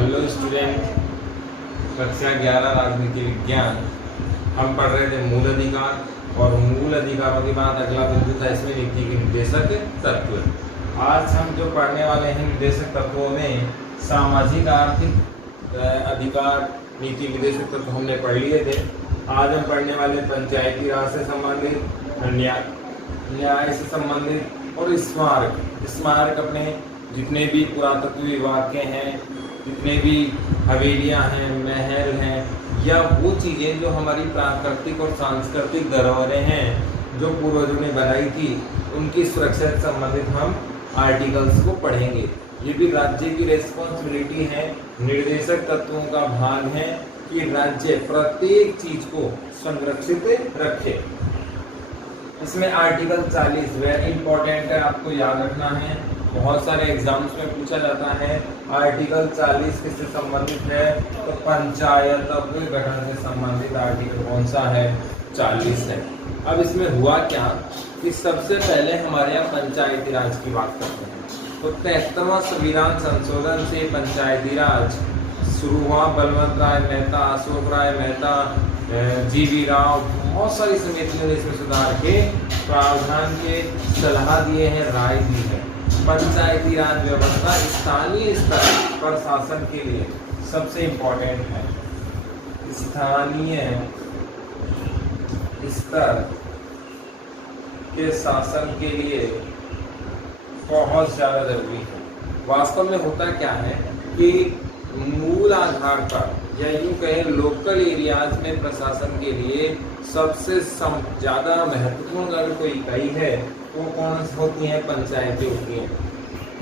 Hello student, कक्षा 11 राजनीति विज्ञान। हम पढ़ रहे थे मूल अधिकार और मूल अधिकारों के बाद अगला बिंदु था इसमें नीति के निर्देशक तत्व। आज हम जो पढ़ने वाले हैं निर्देशक तत्वों में सामाजिक आर्थिक अधिकार नीति निर्देशक तत्व हमने पढ़ लिए थे। आज हम पढ़ने वाले पंचायती राज से संबंधित, न्याय से संबंधित और स्मारक अपने जितने भी पुरातत्व विभाग के हैं, जितने भी हवेलियां हैं, महल हैं, या वो चीज़ें जो हमारी प्राकृतिक और सांस्कृतिक धरोहरें हैं जो पूर्वजों ने बनाई थी, उनकी सुरक्षा से संबंधित हम आर्टिकल्स को पढ़ेंगे। ये भी राज्य की रेस्पॉन्सिबिलिटी है, निर्देशक तत्वों का भाग है कि राज्य प्रत्येक चीज को संरक्षित रखे। इसमें आर्टिकल 40 वेरी इंपॉर्टेंट है, आपको याद रखना है, बहुत सारे एग्जाम्स में पूछा जाता है। आर्टिकल 40 किससे संबंधित है? तो पंचायत गठन से संबंधित आर्टिकल कौन सा है? 40 है। अब इसमें हुआ क्या कि सबसे पहले हमारे यहाँ पंचायती राज की बात करते हैं। तो 73वां संविधान संशोधन से पंचायती राज शुरू हुआ। बलवंत राय मेहता, अशोक राय मेहता, जीवी राव, बहुत सारी समितियों ने इसमें सुधार के प्रावधान के सलाह दिए हैं, राय दी है। पंचायती राज व्यवस्था स्थानीय स्तर पर शासन के लिए सबसे इम्पोर्टेंट है। स्थानीय स्तर के शासन के लिए बहुत ज़्यादा जरूरी है। वास्तव में होता क्या है कि मूल आधार पर या यूँ कहें लोकल एरियाज में प्रशासन के लिए सबसे ज़्यादा महत्वपूर्ण अगर कोई इकाई है वो कौन होती हैं? पंचायतें होती हैं।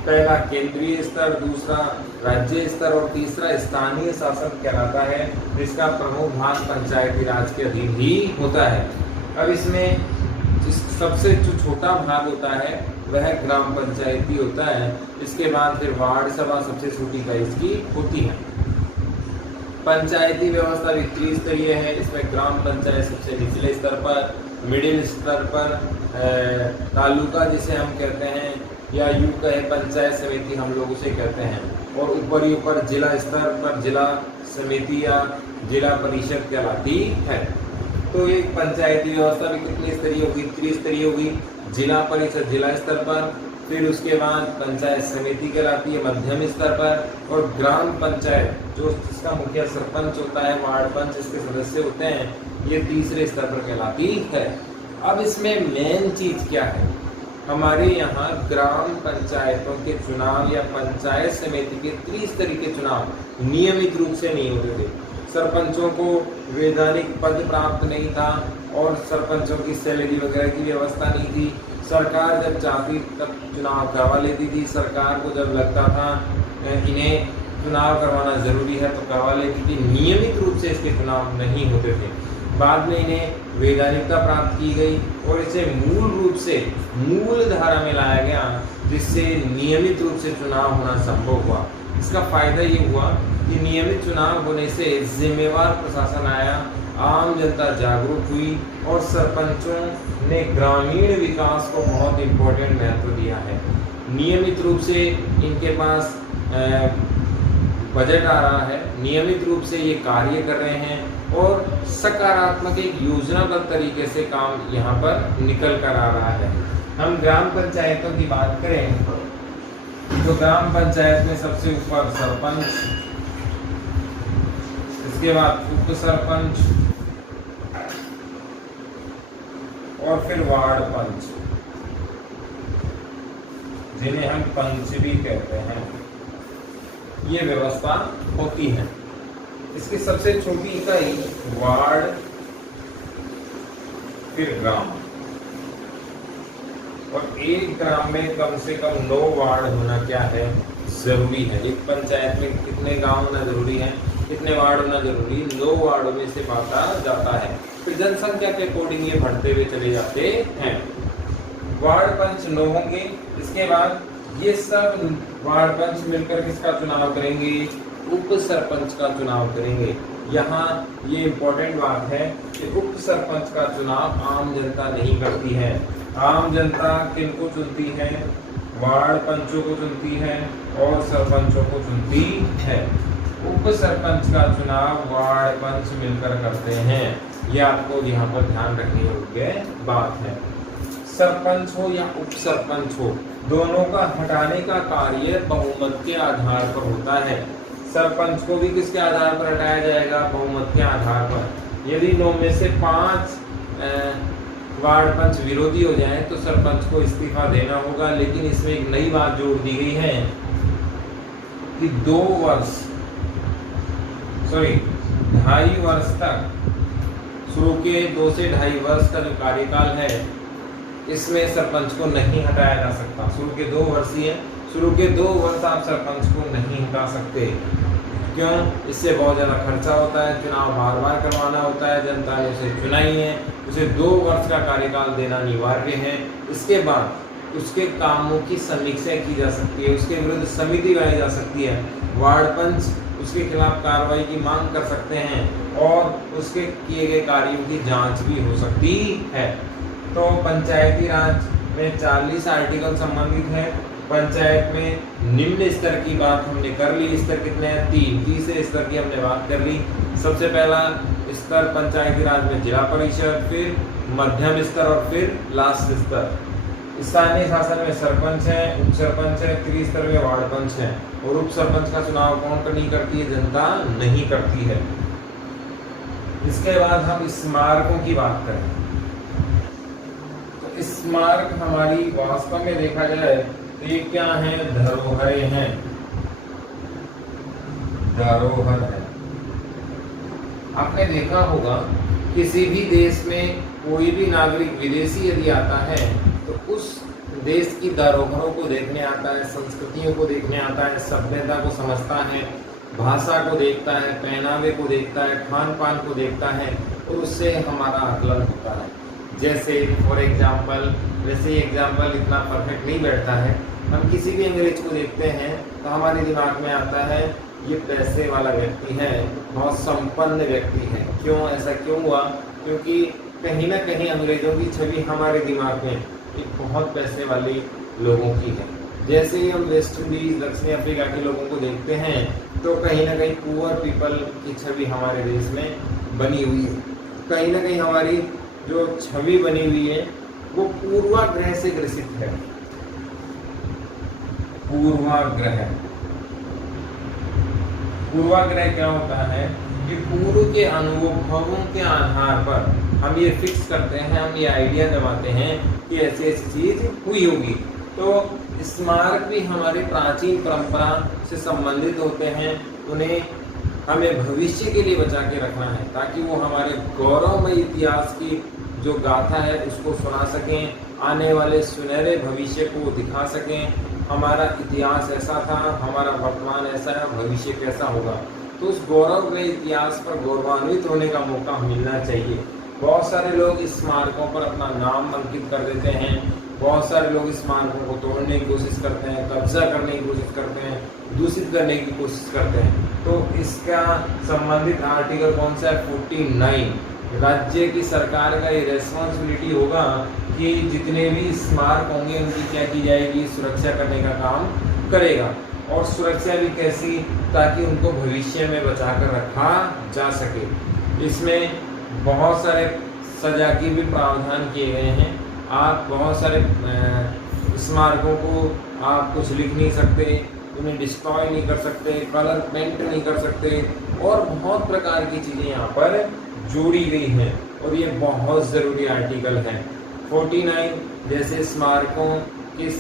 पहला केंद्रीय स्तर, दूसरा राज्य स्तर और तीसरा स्थानीय शासन कहलाता है, जिसका प्रमुख भाग पंचायती राज के अधीन ही होता है। अब इसमें सबसे जो छोटा भाग होता है वह ग्राम पंचायती होता है। इसके बाद फिर वार्ड सभा सबसे छोटी इकाई इसकी होती है। पंचायती व्यवस्था भी त्रिस्तरीय है। इसमें ग्राम पंचायत सबसे निचले स्तर पर, मिडिल स्तर पर तालुका जिसे हम कहते हैं, या यूँ कहे पंचायत समिति हम लोग उसे कहते हैं, और ऊपर ही ऊपर जिला स्तर पर जिला समिति या जिला परिषद कहलाती है। तो एक पंचायती व्यवस्था भी कितनी स्तरीय होगी? त्रिस्तरीय होगी। जिला परिषद जिला स्तर पर, फिर उसके बाद पंचायत समिति कहलाती है मध्यम स्तर पर, और ग्राम पंचायत जो जिसका मुखिया सरपंच होता है, वार्ड पंच इसके सदस्य होते हैं, ये तीसरे स्तर पर कहलाती है। अब इसमें मेन चीज क्या है? हमारे यहाँ ग्राम पंचायतों के चुनाव या पंचायत समिति के त्रिस्तरीय के चुनाव नियमित रूप से नहीं होते थे। सरपंचों को वैधानिक पद प्राप्त नहीं था और सरपंचों की सैलरी वगैरह की व्यवस्था नहीं थी। सरकार जब चाहती तब चुनाव करवा लेती थी। सरकार को जब लगता था इन्हें चुनाव करवाना जरूरी है तो करवा लेती थी। नियमित रूप से इसके चुनाव नहीं होते थे। बाद में इन्हें वैधानिकता प्राप्त की गई और इसे मूल रूप से मूल धारा में लाया गया, जिससे नियमित रूप से चुनाव होना संभव हुआ। इसका फायदा ये हुआ कि नियमित चुनाव होने से जिम्मेवार प्रशासन आया, आम जनता जागरूक हुई और सरपंचों ने ग्रामीण विकास को बहुत इम्पोर्टेंट महत्व दिया है। नियमित रूप से इनके पास बजट आ रहा है, नियमित रूप से ये कार्य कर रहे हैं और सकारात्मक एक योजनाबद्ध तरीके से काम यहाँ पर निकल कर आ रहा है। हम ग्राम पंचायतों की बात करें तो ग्राम पंचायत में सबसे ऊपर सरपंच, इसके बाद उप सरपंच और फिर वार्ड पंच, जिन्हें हम पंच भी कहते हैं, ये व्यवस्था होती है। इसकी सबसे छोटी इकाई वार्ड, फिर ग्राम, और एक ग्राम में कम से कम 9 वार्ड होना क्या है? जरूरी है। एक पंचायत में कितने गांव होना जरूरी है, कितने वार्ड होना जरूरी? 9 वार्डों में से बांटा जाता है। फिर जनसंख्या के अकॉर्डिंग ये बढ़ते हुए चले जाते हैं। वार्ड पंच 9 होंगे। इसके बाद ये सब वार्ड पंच मिलकर किसका चुनाव करेंगे? उप सरपंच का चुनाव करेंगे। यहाँ ये इम्पोर्टेंट बात है कि उप सरपंच का चुनाव आम जनता नहीं करती है। आम जनता किनको चुनती है? वार्ड पंचों को चुनती है और सरपंचों को चुनती है। उप सरपंच का चुनाव वार्ड पंच मिलकर करते हैं। ये आपको यहाँ पर ध्यान रखने योग्य बात है। सरपंच हो या उप सरपंच हो, दोनों का हटाने का कार्य बहुमत के आधार पर होता है। सरपंच को भी किसके आधार पर हटाया जाएगा? बहुमत के आधार पर। यदि 9 में से 5 वार्ड पंच विरोधी हो जाएं तो सरपंच को इस्तीफा देना होगा। लेकिन इसमें एक नई बात जोड़ दी गई है कि 2.5 वर्ष तक, शुरू के 2 से 2.5 वर्ष का जो कार्यकाल है, इसमें सरपंच को नहीं हटाया जा सकता। शुरू के 2 वर्ष ही है, शुरू के 2 वर्ष आप सरपंच को नहीं हटा सकते। क्यों? इससे बहुत ज़्यादा खर्चा होता है, चुनाव बार बार करवाना होता है, जनता ने उसे चुना ही है, उसे 2 वर्ष का कार्यकाल देना अनिवार्य है। इसके बाद उसके कामों की समीक्षा की जा सकती है, उसके विरुद्ध समिति बनाई जा सकती है, वार्ड पंच उसके खिलाफ कार्रवाई की मांग कर सकते हैं और उसके किए गए कार्यों की जांच भी हो सकती है। तो पंचायती राज में 40 आर्टिकल संबंधित है। पंचायत में निम्न स्तर की बात हमने कर ली। स्तर कितने हैं? 3। तीसरे स्तर की हमने बात कर ली। सबसे पहला स्तर पंचायती राज में जिला परिषद, फिर मध्यम स्तर और फिर लास्ट स्तर। स्थानीय शासन में सरपंच है, उप सरपंच है, त्रिस्तर में वार्ड पंच है। और उप सरपंच का चुनाव कौन नहीं करती है? जनता नहीं करती है। इसके बाद हम स्मारकों की बात करें तो स्मारक हमारी वास्तव में देखा जाए तो ये क्या है? धरोहरें हैं, धरोहर है। आपने देखा होगा किसी भी देश में कोई भी नागरिक विदेशी यदि आता है तो उस देश की धरोहरों को देखने आता है, संस्कृतियों को देखने आता है, सभ्यता को समझता है, भाषा को देखता है, पहनावे को देखता है, खान पान को देखता है और उससे हमारा आकलन होता है। जैसे फॉर एग्जाम्पल, वैसे एग्जाम्पल इतना परफेक्ट नहीं बैठता है, हम किसी भी अंग्रेज को देखते हैं तो हमारे दिमाग में आता है ये पैसे वाला व्यक्ति है, बहुत संपन्न व्यक्ति है। क्यों? ऐसा क्यों हुआ? क्योंकि कहीं ना कहीं अंग्रेजों की छवि हमारे दिमाग में एक बहुत पैसे वाले लोगों की है। जैसे ही हम वेस्ट इंडीज, दक्षिण अफ्रीका के लोगों को देखते हैं तो कहीं ना कहीं पुअर पीपल की छवि हमारे देश में बनी हुई है। कहीं ना कहीं हमारी जो छवि बनी हुई है वो पूर्वाग्रह से ग्रसित है। पूर्वाग्रह क्या होता है कि पूर्व के अनुभवों के आधार पर हम ये फिक्स करते हैं, हम ये आइडिया जमाते हैं कि ऐसी ऐसी चीज हुई होगी। तो स्मारक भी हमारी प्राचीन परंपरा से संबंधित होते हैं। उन्हें हमें भविष्य के लिए बचा के रखना है ताकि वो हमारे गौरवमय इतिहास की जो गाथा है उसको सुना सकें, आने वाले सुनहरे भविष्य को दिखा सकें। हमारा इतिहास ऐसा था, हमारा वर्तमान ऐसा है, भविष्य कैसा होगा। तो उस गौरवमय इतिहास पर गौरवान्वित होने का मौका मिलना चाहिए। बहुत सारे लोग इस स्मारकों पर अपना नाम अंकित कर देते हैं, बहुत सारे लोग इस स्मारकों को तोड़ने की कोशिश करते हैं, कब्जा करने की कोशिश करते हैं, दूषित करने की कोशिश करते हैं। तो इसका संबंधित आर्टिकल कौन सा है? 49। राज्य की सरकार का ये रेस्पॉन्सिबिलिटी होगा कि जितने भी स्मारक होंगे उनकी क्या की जाएगी? सुरक्षा करने का काम करेगा। और सुरक्षा भी कैसी? ताकि उनको भविष्य में बचा कर रखा जा सके। इसमें बहुत सारे सजा की भी प्रावधान किए गए हैं। आप बहुत सारे स्मारकों को आप कुछ लिख नहीं सकते, उन्हें डिस्ट्रॉय नहीं कर सकते, कलर पेंट नहीं कर सकते और बहुत प्रकार की चीज़ें यहाँ पर जोड़ी गई हैं और ये बहुत ज़रूरी आर्टिकल है। 49 जैसे स्मारकों की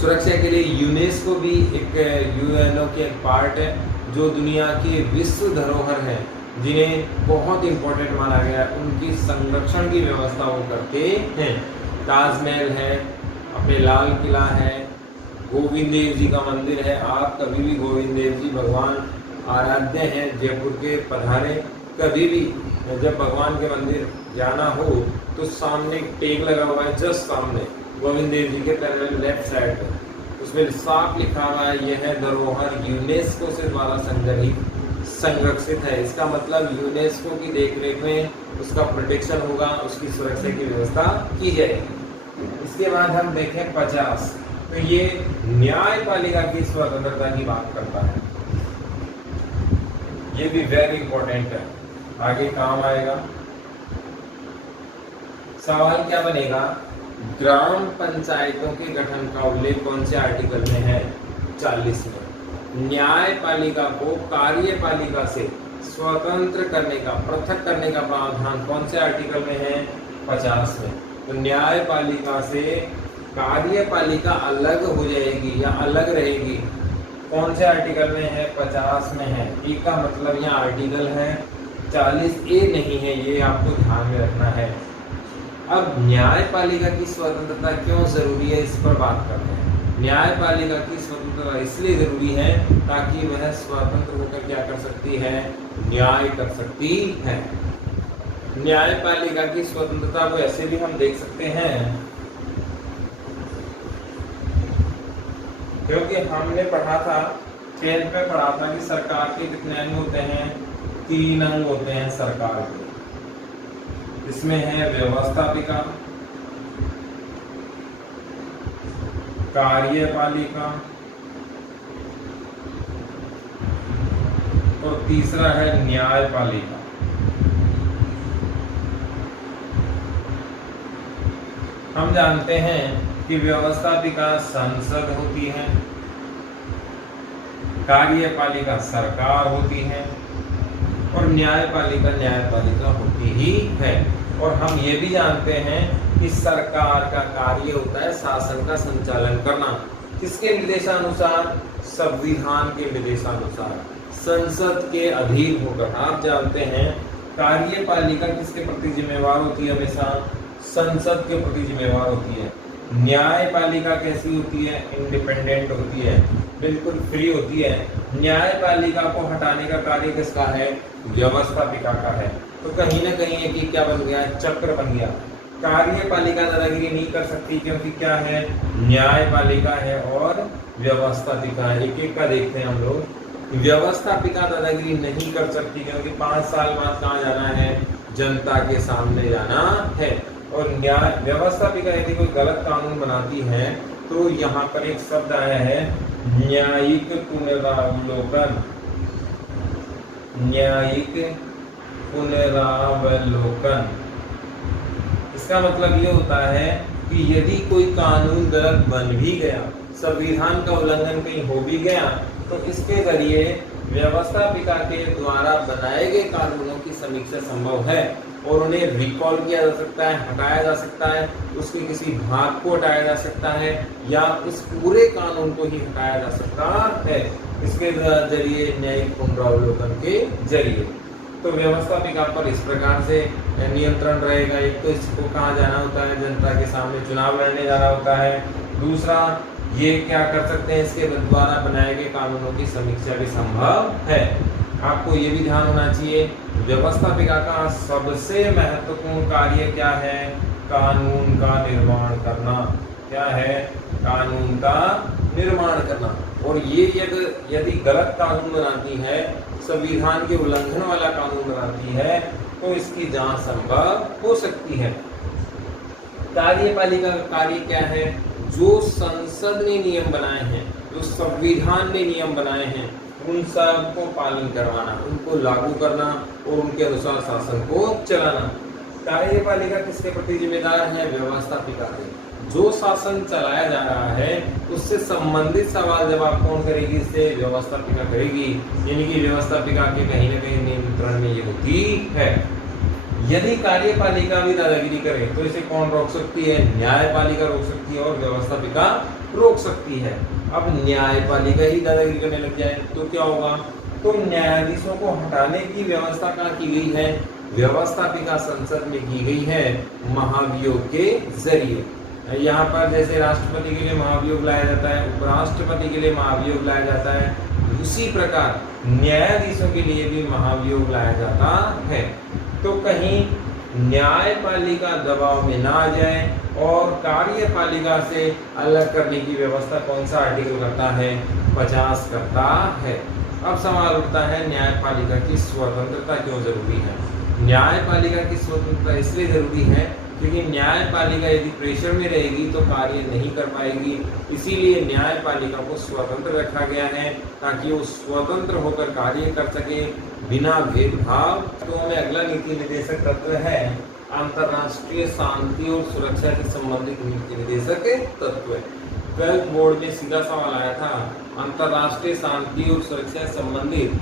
सुरक्षा के लिए यूनेस्को भी एक यूएनओ के एक पार्ट है जो दुनिया की विश्व धरोहर है, जिन्हें बहुत इम्पोर्टेंट माना गया है। उनकी संरक्षण की व्यवस्था वो करते हैं। ताजमहल है, अपने लाल किला है, गोविंद देव जी का मंदिर है। आप कभी भी गोविंद देव जी भगवान आराध्य हैं, जयपुर के पधारे, कभी भी जब भगवान के मंदिर जाना हो तो सामने एक टेग लगा हुआ है, जस्ट सामने गोविंद देव जी के पैनल लेफ्ट साइड पे, उसमें साफ लिखा हुआ है यह धरोहर यूनेस्को से द्वारा संरक्षित है। इसका मतलब यूनेस्को की देखरेख में उसका प्रोटेक्शन होगा, उसकी सुरक्षा की व्यवस्था की जाएगी। इसके बाद हम देखें 50, तो ये न्यायपालिका की स्वतंत्रता की बात करता है। ये भी वेरी इंपॉर्टेंट है, आगे काम आएगा। सवाल क्या बनेगा, ग्राम पंचायतों के गठन का उल्लेख कौन से आर्टिकल में है? 40 में। न्यायपालिका को कार्यपालिका से स्वतंत्र करने का, पृथक करने का प्रावधान कौन से आर्टिकल में है? 50 में। तो न्यायपालिका से कार्यपालिका अलग हो जाएगी या अलग रहेगी, कौन से आर्टिकल में है? 50 में है। ई का मतलब यहाँ आर्टिकल है, 40A नहीं है, ये आपको ध्यान में रखना है। अब न्यायपालिका की स्वतंत्रता क्यों जरूरी है, इस पर बात करते हैं। न्यायपालिका की स्वतंत्रता इसलिए जरूरी है ताकि वह स्वतंत्र होकर क्या कर सकती है? न्याय कर सकती है। न्यायपालिका की स्वतंत्रता को ऐसे भी हम देख सकते हैं, क्योंकि हमने पढ़ा था, 10th में पढ़ा था कि सरकार के कितने अंग होते हैं? 3 अंग होते हैं सरकार के। इसमें है व्यवस्थापिका, कार्यपालिका और तीसरा है न्यायपालिका। हम जानते हैं कि व्यवस्थापिका संसद होती है, कार्यपालिका सरकार होती है और न्यायपालिका होती ही है। और हम ये भी जानते हैं कि सरकार का कार्य होता है शासन का संचालन करना, किसके निर्देशानुसार? संविधान के निर्देशानुसार, संसद के अधीन होकर। आप जानते हैं कार्यपालिका किसके प्रति जिम्मेवार होती है? हमेशा संसद के प्रति जिम्मेवार होती है। न्यायपालिका कैसी होती है? इंडिपेंडेंट होती है, बिल्कुल फ्री होती है। न्यायपालिका को हटाने का कार्य किसका है? व्यवस्थापिका का है। तो कहीं ना कहीं एक क्या बन गया? चक्र बन गया। कार्यपालिका दादागिरी नहीं कर सकती क्योंकि क्या है? न्यायपालिका है और व्यवस्थापिका है। एक एक का देखते हैं हम लोग। व्यवस्थापिका दादागिरी नहीं कर सकती क्योंकि 5 साल बाद कहाँ जाना है? जनता के सामने जाना है। और न्याय व्यवस्थापिका यदि कोई गलत कानून बनाती है तो यहाँ पर एक शब्द आया है न्यायिक पुनरावलोकन। न्यायिक पुनरावलोकन, इसका मतलब ये होता है कि यदि कोई कानून गलत बन भी गया, संविधान का उल्लंघन कहीं हो भी गया, तो इसके जरिए व्यवस्थापिका के द्वारा बनाए गए कानूनों की समीक्षा संभव है और उन्हें रिकॉल किया जा सकता है, हटाया जा सकता है, उसके किसी भाग को हटाया जा सकता है या इस पूरे कानून को ही हटाया जा सकता है इसके जरिए, न्यायिक पुनरावलोकन के जरिए। तो व्यवस्थापिका पर इस प्रकार से नियंत्रण रहेगा। एक तो इसको कहाँ जाना होता है? जनता के सामने चुनाव लड़ने जाना होता है। दूसरा, ये क्या कर सकते हैं? इसके द्वारा बनाए गए कानूनों की समीक्षा भी संभव है। आपको ये भी ध्यान होना चाहिए, व्यवस्थापिका का सबसे महत्वपूर्ण कार्य क्या है? कानून का निर्माण करना। क्या है? कानून का निर्माण करना। और ये यदि गलत कानून बनाती है, संविधान के उल्लंघन वाला कानून बनाती है, तो इसकी जांच संभव हो सकती है। कार्यपालिका का कार्य क्या है? जो संसद ने नियम बनाए हैं, जो संविधान ने नियम बनाए हैं, उन सब को पालन करवाना, उनको लागू करना और उनके अनुसार शासन को चलाना। कार्यपालिका किसके प्रति जिम्मेदार है? व्यवस्थापिका के। जो शासन चलाया जा रहा है उससे संबंधित सवाल जवाब कौन करेगी? इससे व्यवस्थापिका करेगी। यानी कि व्यवस्थापिका के कहीं ना कहीं नियंत्रण में ये होती है। यदि कार्यपालिका भी दादागिरी करे तो इसे कौन रोक सकती है? न्यायपालिका रोक सकती है और व्यवस्थापिका रोक सकती है। अब न्यायपालिका ही दादागिरी करने लग जाए तो क्या होगा? तो न्यायाधीशों को हटाने की व्यवस्था कहाँ की गई है? व्यवस्थापिका संसद में की गई है, महाभियोग के जरिए। यहाँ पर जैसे राष्ट्रपति के लिए महाभियोग लाया जाता है, उपराष्ट्रपति के लिए महाभियोग लाया जाता है, उसी प्रकार न्यायाधीशों के लिए भी महाभियोग लाया जाता है। तो कहीं न्यायपालिका दबाव में ना आ जाए और कार्यपालिका से अलग करने की व्यवस्था कौन सा आर्टिकल करता है? 50 करता है। अब सवाल उठता है, न्यायपालिका की स्वतंत्रता क्यों जरूरी है? न्यायपालिका की स्वतंत्रता इसलिए जरूरी है क्योंकि न्यायपालिका यदि प्रेशर में रहेगी तो कार्य नहीं कर पाएगी। इसीलिए न्यायपालिका को स्वतंत्र रखा गया है ताकि वो स्वतंत्र होकर कार्य कर सके बिना भेदभाव। तो में अगला नीति निर्देशक तत्व है अंतर्राष्ट्रीय शांति और सुरक्षा से संबंधित नीति निर्देशक तत्व। 12th बोर्ड में सीधा सवाल आया था, अंतर्राष्ट्रीय शांति और सुरक्षा से संबंधित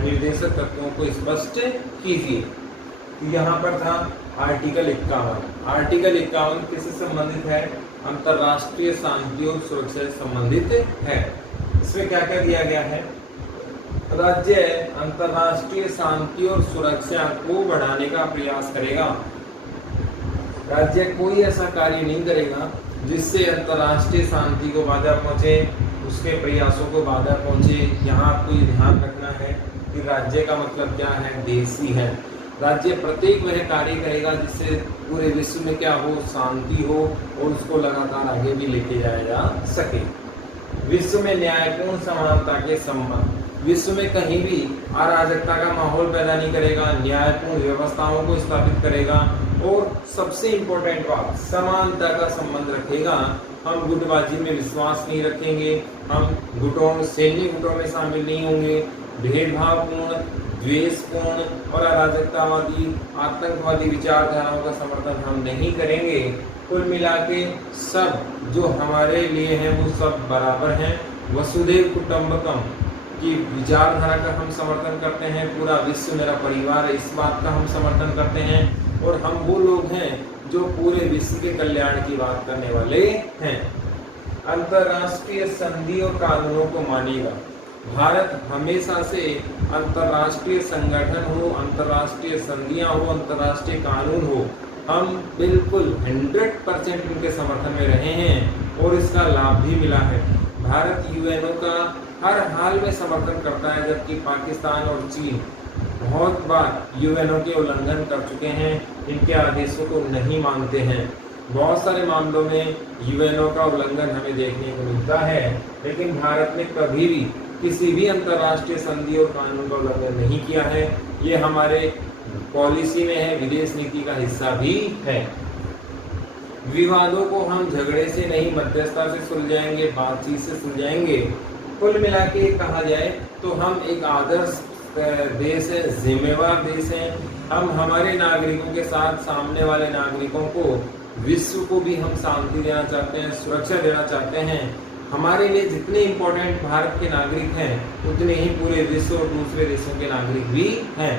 निर्देशक तत्वों को स्पष्ट कीजिए। यहाँ पर था आर्टिकल 51। आर्टिकल 51 किससे संबंधित है? अंतर्राष्ट्रीय शांति और सुरक्षा से संबंधित है। इसमें क्या क्या दिया गया है? राज्य अंतर्राष्ट्रीय शांति और सुरक्षा को बढ़ाने का प्रयास करेगा। राज्य कोई ऐसा कार्य नहीं करेगा जिससे अंतर्राष्ट्रीय शांति को बाधा पहुंचे, उसके प्रयासों को बाधा पहुंचे। यहाँ आपको ये ध्यान रखना है कि राज्य का मतलब क्या है? देश ही है। राज्य प्रत्येक वह कार्य करेगा जिससे पूरे विश्व में क्या हो? शांति हो और उसको लगातार आगे भी लेके जाया जा सके। विश्व में न्यायपूर्ण समानता के संबंध, विश्व में कहीं भी अराजकता का माहौल पैदा नहीं करेगा, न्यायपूर्ण व्यवस्थाओं को स्थापित करेगा और सबसे इम्पोर्टेंट बात, समानता का संबंध रखेगा। हम गुटबाजी में विश्वास नहीं रखेंगे, हम सैन्य गुटों में शामिल नहीं होंगे, भेदभावपूर्ण, द्वेषपूर्ण और अराजकतावादी, आतंकवादी विचारधाराओं का समर्थन हम नहीं करेंगे। कुल मिला के सब जो हमारे लिए हैं वो सब बराबर हैं। वसुधैव कुटुंबकम की विचारधारा का हम समर्थन करते हैं। पूरा विश्व मेरा परिवार है, इस बात का हम समर्थन करते हैं। और हम वो लोग हैं जो पूरे विश्व के कल्याण की बात करने वाले हैं। अंतर्राष्ट्रीय संधि और कानूनों को मानेगा। भारत हमेशा से अंतर्राष्ट्रीय संगठन हो, अंतर्राष्ट्रीय संधियां हो, अंतर्राष्ट्रीय कानून हो, हम बिल्कुल 100% उनके समर्थन में रहे हैं और इसका लाभ भी मिला है। भारत यूएनओ का हर हाल में समर्थन करता है, जबकि पाकिस्तान और चीन बहुत बार यूएनओ के उल्लंघन कर चुके हैं, इनके आदेशों को नहीं मानते हैं। बहुत सारे मामलों में यूएनओ का उल्लंघन हमें देखने को मिलता है, लेकिन भारत ने कभी भी किसी भी अंतर्राष्ट्रीय संधि और कानून का उल्लंघन नहीं किया है। ये हमारे पॉलिसी में है, विदेश नीति का हिस्सा भी है। विवादों को हम झगड़े से नहीं, मध्यस्थता से सुलझाएंगे, बातचीत से सुलझाएंगे। कुल मिला के कहा जाए तो हम एक आदर्श देश है, जिम्मेवार देश है। हम हमारे नागरिकों के साथ सामने वाले नागरिकों को, विश्व को भी हम शांति देना चाहते हैं, सुरक्षा देना चाहते हैं। हमारे लिए जितने इम्पोर्टेंट भारत के नागरिक हैं उतने ही पूरे विश्व और दूसरे देशों के नागरिक भी हैं।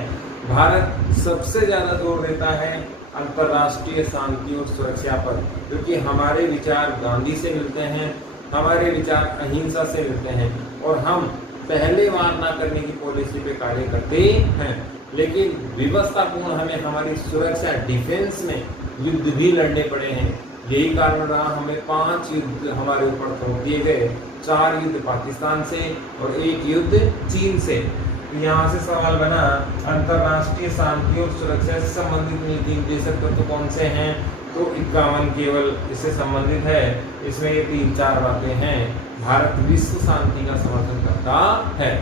भारत सबसे ज़्यादा जोर देता है अंतर्राष्ट्रीय शांति और सुरक्षा पर, क्योंकि हमारे विचार गांधी से मिलते हैं, हमारे विचार अहिंसा से मिलते हैं और हम पहले वार ना करने की पॉलिसी पे कार्य करते हैं। लेकिन व्यवस्थापूर्ण हमें हमारी सुरक्षा, डिफेंस में युद्ध भी लड़ने पड़े हैं। यही कारण रहा हमें 5 युद्ध हमारे ऊपर थोप दिए गए, 4 युद्ध पाकिस्तान से और 1 युद्ध चीन से। यहाँ से सवाल बना, अंतर्राष्ट्रीय शांति और सुरक्षा से संबंधित नीति निर्देशक तत्व कौन से हैं? तो 51 केवल इससे संबंधित है। इसमें ये 3-4 बातें हैं। भारत विश्व शांति का समर्थन करता है।